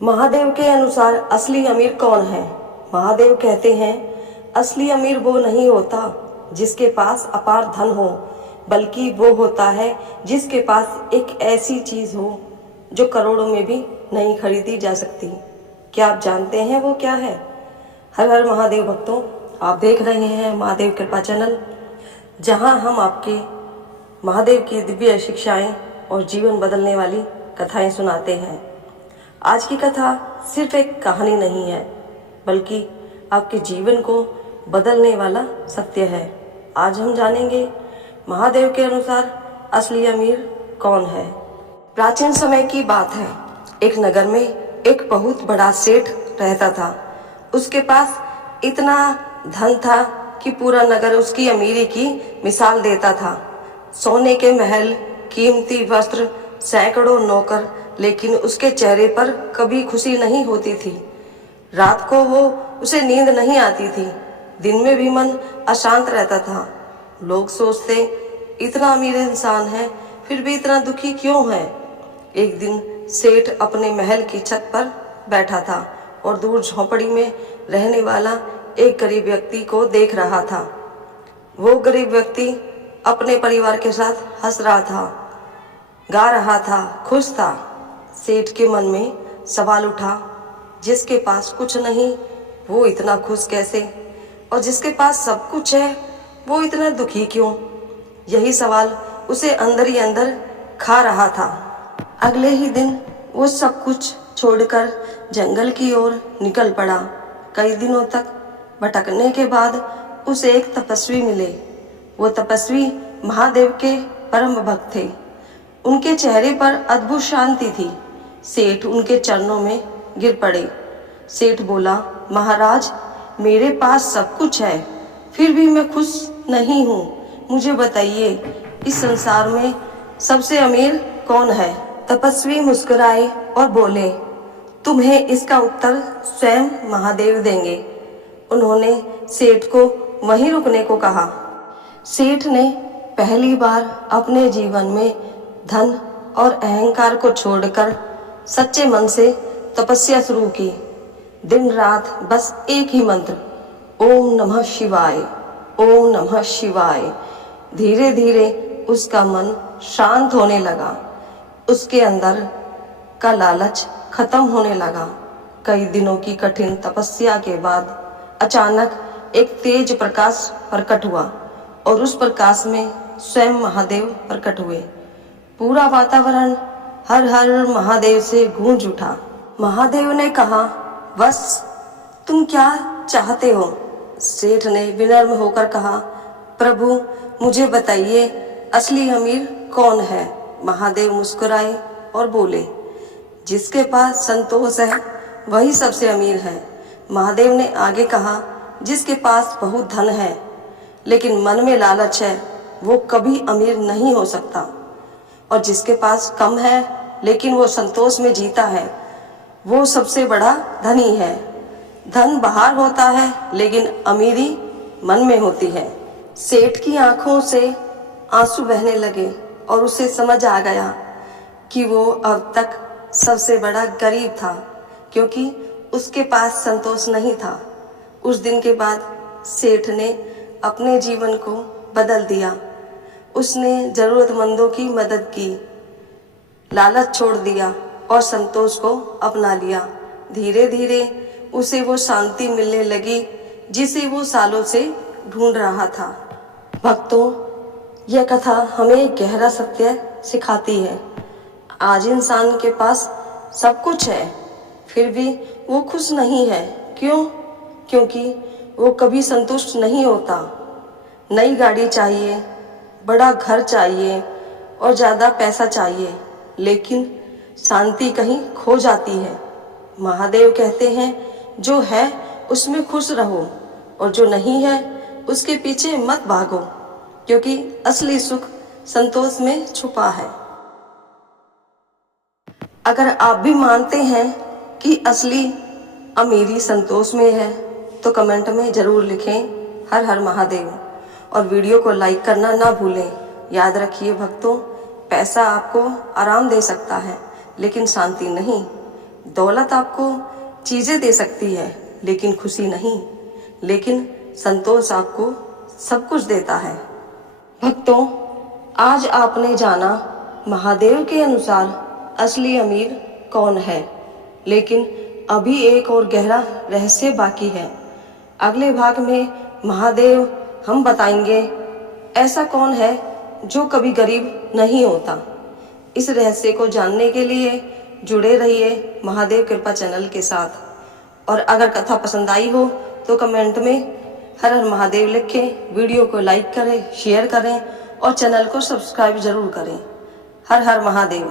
महादेव के अनुसार असली अमीर कौन है? महादेव कहते हैं, असली अमीर वो नहीं होता जिसके पास अपार धन हो, बल्कि वो होता है जिसके पास एक ऐसी चीज हो जो करोड़ों में भी नहीं खरीदी जा सकती। क्या आप जानते हैं वो क्या है? हर हर महादेव भक्तों, आप देख रहे हैं महादेव कृपा चैनल, जहां हम आपके महादेव की दिव्य शिक्षाएं और जीवन बदलने वाली कथाएं सुनाते हैं। आज की कथा सिर्फ एक कहानी नहीं है, बल्कि आपके जीवन को बदलने वाला सत्य है। आज हम जानेंगे महादेव के अनुसार असली अमीर कौन है। प्राचीन समय की बात है। एक नगर में एक बहुत बड़ा सेठ रहता था। उसके पास इतना धन था कि पूरा नगर उसकी अमीरी की मिसाल देता था। सोने के महल, कीमती वस्त्र, सैकड़ों नौकर, लेकिन उसके चेहरे पर कभी खुशी नहीं होती थी। रात को उसे नींद नहीं आती थी। दिन में भी मन अशांत रहता था। लोग सोचते, इतना अमीर इंसान है फिर भी इतना दुखी क्यों है। एक दिन सेठ अपने महल की छत पर बैठा था और दूर झोंपड़ी में रहने वाला एक गरीब व्यक्ति को देख रहा था। वो गरीब व्यक्ति अपने परिवार के साथ हंस रहा था, गा रहा था, खुश था। सेठ के मन में सवाल उठा, जिसके पास कुछ नहीं वो इतना खुश कैसे, और जिसके पास सब कुछ है वो इतना दुखी क्यों? यही सवाल उसे अंदर ही अंदर खा रहा था। अगले ही दिन वो सब कुछ छोड़कर जंगल की ओर निकल पड़ा। कई दिनों तक भटकने के बाद उसे एक तपस्वी मिले। वो तपस्वी महादेव के परम भक्त थे। उनके चेहरे पर अद्भुत शांति थी। सेठ उनके चरणों में गिर पड़े। सेठ बोला, महाराज, मेरे पास सब कुछ है फिर भी मैं खुश नहीं हूँ। मुझे बताइए, इस संसार में सबसे अमीर कौन है? तपस्वी मुस्कुराए और बोले, तुम्हें इसका उत्तर स्वयं महादेव देंगे। उन्होंने सेठ को वहीं रुकने को कहा। सेठ ने पहली बार अपने जीवन में धन और अहंकार को छोड़कर सच्चे मन से तपस्या शुरू की। दिन रात बस एक ही मंत्र, ओम नमः शिवाय, ओम नमः शिवाय। धीरे धीरे उसका मन शांत होने लगा। उसके अंदर का लालच खत्म होने लगा। कई दिनों की कठिन तपस्या के बाद अचानक एक तेज प्रकाश प्रकट हुआ और उस प्रकाश में स्वयं महादेव प्रकट हुए। पूरा वातावरण हर हर महादेव से गूंज उठा। महादेव ने कहा, बस तुम क्या चाहते हो? सेठ ने विनम्र होकर कहा, प्रभु मुझे बताइए, असली अमीर कौन है? महादेव मुस्कुराए और बोले, जिसके पास संतोष है वही सबसे अमीर है। महादेव ने आगे कहा, जिसके पास बहुत धन है लेकिन मन में लालच है वो कभी अमीर नहीं हो सकता, और जिसके पास कम है लेकिन वो संतोष में जीता है वो सबसे बड़ा धनी है। धन बाहर होता है लेकिन अमीरी मन में होती है। सेठ की आंखों से आंसू बहने लगे और उसे समझ आ गया कि वो अब तक सबसे बड़ा गरीब था, क्योंकि उसके पास संतोष नहीं था। उस दिन के बाद सेठ ने अपने जीवन को बदल दिया। उसने जरूरतमंदों की मदद की, लालच छोड़ दिया और संतोष को अपना लिया। धीरे धीरे उसे वो शांति मिलने लगी जिसे वो सालों से ढूंढ रहा था। भक्तों, यह कथा हमें गहरा सत्य सिखाती है। आज इंसान के पास सब कुछ है फिर भी वो खुश नहीं है। क्यों? क्योंकि वो कभी संतुष्ट नहीं होता। नई गाड़ी चाहिए, बड़ा घर चाहिए और ज़्यादा पैसा चाहिए, लेकिन शांति कहीं खो जाती है। महादेव कहते हैं, जो है उसमें खुश रहो और जो नहीं है उसके पीछे मत भागो, क्योंकि असली सुख संतोष में छुपा है। अगर आप भी मानते हैं कि असली अमीरी संतोष में है तो कमेंट में ज़रूर लिखें, हर हर महादेव, और वीडियो को लाइक करना ना भूलें। याद रखिए भक्तों, पैसा आपको आराम दे सकता है लेकिन शांति नहीं। दौलत आपको चीजें दे सकती है लेकिन खुशी नहीं, लेकिन संतोष आपको सब कुछ देता है। भक्तों, आज आपने जाना महादेव के अनुसार असली अमीर कौन है, लेकिन अभी एक और गहरा रहस्य बाकी है। अगले भाग में महादेव हम बताएंगे ऐसा कौन है जो कभी गरीब नहीं होता। इस रहस्य को जानने के लिए जुड़े रहिए महादेव कृपा चैनल के साथ। और अगर कथा पसंद आई हो तो कमेंट में हर हर महादेव लिखें, वीडियो को लाइक करें, शेयर करें और चैनल को सब्सक्राइब जरूर करें। हर हर महादेव।